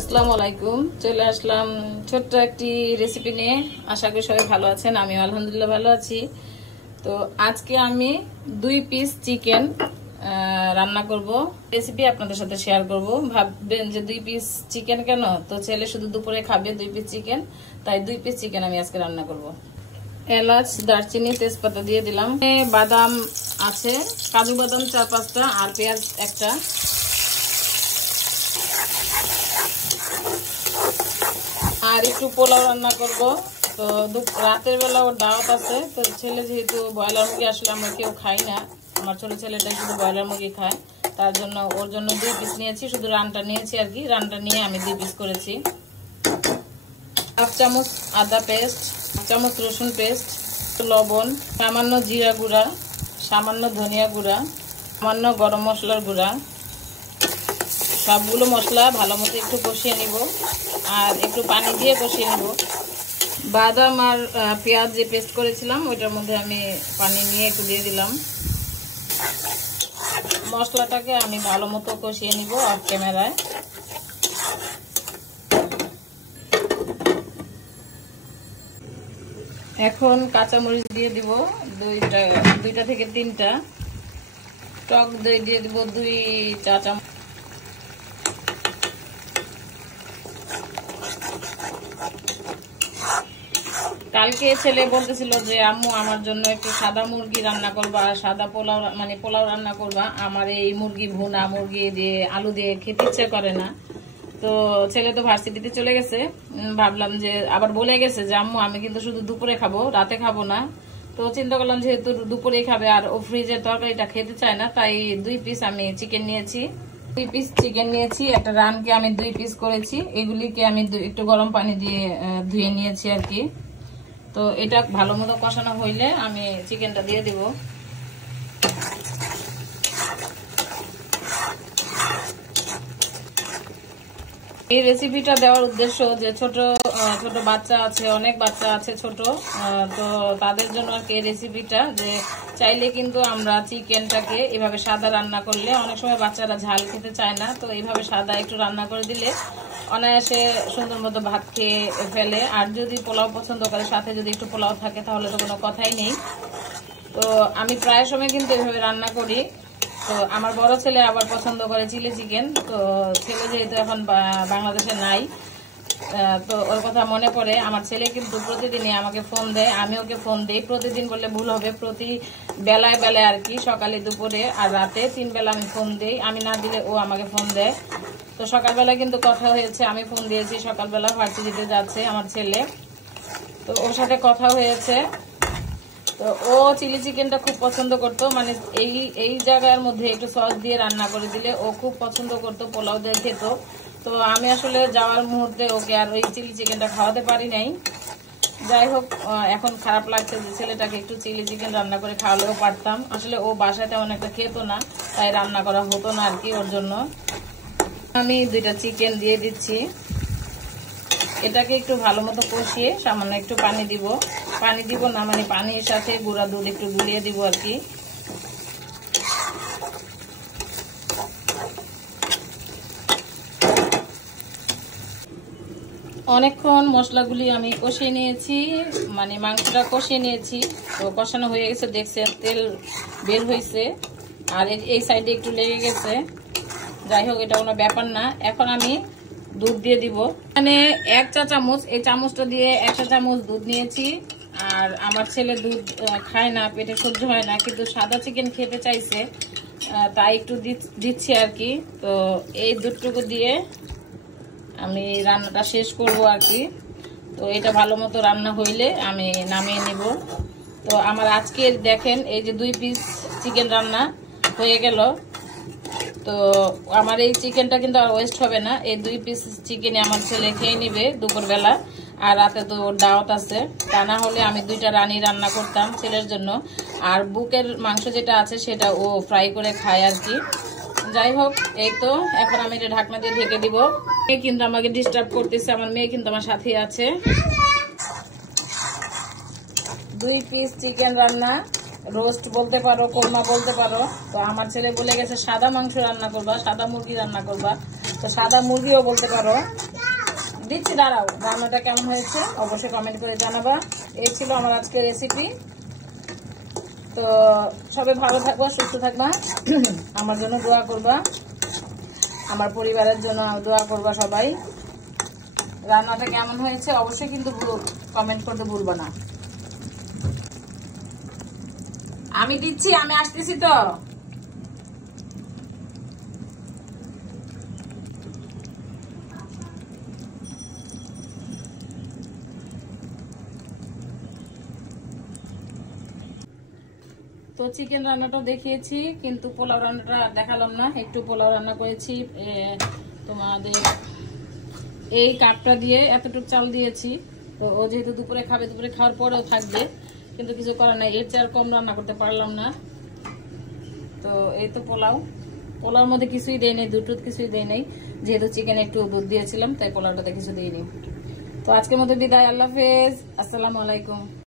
আসসালামু আলাইকুম। চলে আসলাম ছোট্ট একটি রেসিপি নিয়ে। আশা করি সবাই ভালো আছেন, আমি আলহামদুলিল্লাহ ভালো আছি। তো আজকে আমি 2 পিস চিকেন রান্না করব, রেসিপি আপনাদের সাথে শেয়ার করব। ভাববেন যে 2 পিস চিকেন কেন, তো ছেলে শুধু দুপুরে খাবে 2 পিস চিকেন, তাই 2 পিস চিকেন আমি আজকে রান্না করব। এলাচ, দারচিনি, তেজপাতা দিয়ে দিলাম। বাদাম আছে, কাজু বাদাম 4-5টা, আর পেঁয়াজ একটা। আর একটু পোলাও রান্না করব। তো রাতের বেলা ওর দাওয়াত আছে, তো ছেলে যেহেতু ব্রয়লার মুরগি আসলে আমরা কেউ খাই না, আমার ছোট ছেলেটাই শুধু ব্রয়লার মুরগি খায়, তার জন্য ওর জন্য 2 পিস নিয়েছি, শুধু রানটা নিয়েছি আর কি। রানটা নিয়ে আমি 2 পিস করেছি। 1 চামচ আদা পেস্ট, 1 চামচ রসুন পেস্ট, লবণ, সামান্য জিরা গুঁড়া, সামান্য ধনিয়া গুঁড়া, সামান্য গরম মশলার গুঁড়া। সবগুলো মশলা ভালো মতো একটু কষিয়ে নিব, আর একটু পানি দিয়ে কষিয়ে নিব। বাদাম আর পেঁয়াজ যে পেস্ট করেছিলাম ওইটার মধ্যে আমি পানি নিয়ে একটু দিয়ে দিলাম। মশলাটাকে আমি ভালো মতো কষিয়ে নিব অফ ক্যামেরায়। এখন কাঁচামরিচ দিয়ে দিব 2টা থেকে 3টা। টক দই দিয়ে দিব 2 চা চামচ। কালকে ছেলে বলতেছিল যে আম্মু আমার জন্য একটু সাদা মুরগি রান্না করবা, সাদা পোলাও মানে পোলাও রান্না করবা। আমার এই মুরগি ভুনা মুরগি দিয়ে আলু দিয়ে খেতে ইচ্ছে করে না। তো ছেলে তো ভার্সিটিতে চলে গেছে, ভাবলাম যে আবার বলে গেছে যে আম্মু আমি কিন্তু শুধু দুপুরে খাবো, রাতে খাবো না। তো চিন্তা করলাম যেহেতু দুপুরেই খাবে আর ও ফ্রিজের তরকারিটা খেতে চায় না, তাই 2 পিস আমি চিকেন নিয়েছি। 2 পিস চিকেন নিয়েছি, একটা রানকে আমি 2 পিস করেছি। এগুলিকে আমি একটু গরম পানি দিয়ে ধুয়ে নিয়েছি আর কি। তো এটা ভালো মতো কষানো হইলে আমি চিকেনটা দিয়ে দিব। এই রেসিপিটা দেওয়ার উদ্দেশ্য যে ছোট ছোট বাচ্চা আছে, অনেক বাচ্চা আছে ছোট, তো তাদের জন্য আর কি এই রেসিপিটা। যে চাইলে কিন্তু আমরা চিকেনটাকে এভাবে সাদা রান্না করলে, অনেক সময় বাচ্চারা ঝাল খেতে চায় না, তো এইভাবে সাদা একটু রান্না করে দিলে অনায়াসে সুন্দর মতো ভাত খেয়ে ফেলে। আর যদি পোলাও পছন্দ করে, সাথে যদি একটু পোলাও থাকে, তাহলে তো কোনো কথাই নেই। তো আমি প্রায় সময় কিন্তু এভাবে রান্না করি। তো আমার বড় ছেলে আবার পছন্দ করে চিলি চিকেন। তো ছেলে যেহেতু এখন বাংলাদেশে নাই, তো ওর কথা মনে পড়ে। আমার ছেলে কিন্তু প্রতিদিনই আমাকে ফোন দেয়, আমি ওকে ফোন দিই। প্রতিদিন বললে ভুল হবে, প্রতি বেলায় বেলায় আর কি, সকালে দুপুরে আর রাতে 3 বেলা আমি ফোন দিই। আমি না দিলে ও আমাকে ফোন দেয়। তো সকালবেলা কিন্তু কথা হয়েছে, আমি ফোন দিয়েছি, সকালবেলা ভার্সিটিতে যাচ্ছে আমার ছেলে, তো ওর সাথে কথা হয়েছে। তো ও চিলি চিকেনটা খুব পছন্দ করতো, মানে এই জায়গার মধ্যে একটু সস দিয়ে রান্না করে দিলে ও খুব পছন্দ করতো, পোলাও দিয়ে খেত। তো আমি আসলে যাওয়ার মুহূর্তে ওকে আর ওই চিলি চিকেনটা খাওয়াতে পারি নাই। যাই হোক, এখন খারাপ লাগছে যে ছেলেটাকে একটু চিলি চিকেন রান্না করে খাওয়ালেও পারতাম। আসলে ও বাসায় তেমন একটা খেত না, তাই রান্না করা হতো না আর কি ওর জন্য। আমি 2টা চিকেন দিয়ে দিচ্ছি। এটাকে একটু ভালো মতো কষিয়ে সামান্য একটু পানি দিব। পানি দিব না, মানে পানির সাথে গুঁড়া দুধ একটু গুলিয়ে দিব আর কি। অনেকক্ষণ মশলাগুলি আমি কষিয়ে নিয়েছি, মানে মাংসটা কষিয়ে নিয়েছি। তো কষানো হয়ে গেছে, দেখছেন তেল বের হয়েছে, আর এই সাইডে একটু লেগে গেছে। যাই হোক, এটা কোনো ব্যাপার না। এখন আমি দুধ দিয়ে দিব। মানে 1 চা চামচ, এই চামচটা দিয়ে 1 চা চামচ দুধ নিয়েছি। আর আমার ছেলে দুধ খায় না, পেটে সহ্য হয় না, কিন্তু সাদা চিকেন খেতে চাইছে, তাই একটু দিচ্ছি আর কি। তো এই দুধটুকু দিয়ে আমি রান্নাটা শেষ করব আর কি। তো এটা ভালো মতো রান্না হইলে আমি নামিয়ে নিব। তো আমার আজকে দেখেন এই যে 2 পিস চিকেন রান্না হয়ে গেল। তো আমার এই চিকেনটা কিন্তু আর ওয়েস্ট হবে না। এই 2 পিস চিকেনে আমার ছেলে খেয়ে নিবে দুপুরবেলা, আর রাতে তো ওর দাওয়াত আছে। তা না হলে আমি 2টা রানি রান্না করতাম ছেলের জন্য, আর বুকের মাংস যেটা আছে সেটা ও ফ্রাই করে খায় আর কি। যাই হোক, এই তো এখন আমি এটা ঢাকনা দিয়ে ঢেকে দিব। মেয়ে কিন্তু আমাকে ডিস্টার্ব করতেছে, আমার মেয়ে কিন্তু আমার সাথেই আছে। 2 পিস চিকেন রান্না, রোস্ট বলতে পারো, কোরমা বলতে পারো। তো আমার ছেলে বলে গেছে সাদা মাংস রান্না করবা, সাদা মুরগি রান্না করবা, তো সাদা মুরগিও বলতে পারো। দিচ্ছি, দাঁড়াও। রান্নাটা কেমন হয়েছে অবশ্যই কমেন্ট করে জানাবা। এই ছিল আমার আজকের রেসিপি। তো সবাই ভালো থাকবা, সুস্থ থাকবা, আমার জন্য দোয়া করবা, আমার পরিবারের জন্য দোয়া করবা সবাই। রান্নাটা কেমন হয়েছে অবশ্যই কিন্তু কমেন্ট করতে ভুলবা না। আমি দিচ্ছি, আমি আসতেছি তো। তো চিকেন রান্নাটা দেখিয়েছি, কিন্তু পোলাও রান্নাটা দেখালাম না। একটু পোলাও রান্না করেছি তোমাদের এই কাপটা দিয়ে, এতটুকু চাল দিয়েছি। তো ও যেহেতু দুপুরে খাবে, দুপুরে খাওয়ার পরেও থাকবে, কিন্তু কিছু করার নাই, এর চেয়ে আর কম রান্না করতে পারলাম না। তো এই তো পোলাওর মধ্যে কিছুই দেয় নেই, দুধ কিছুই দেয় নেই, যেহেতু চিকেনে একটু দুধ দিয়েছিলাম, তাই পোলাওটাতে কিছু দিইনি। তো আজকের মতো বিদায়, আল্লাহ হাফেজ, আসসালামু আলাইকুম।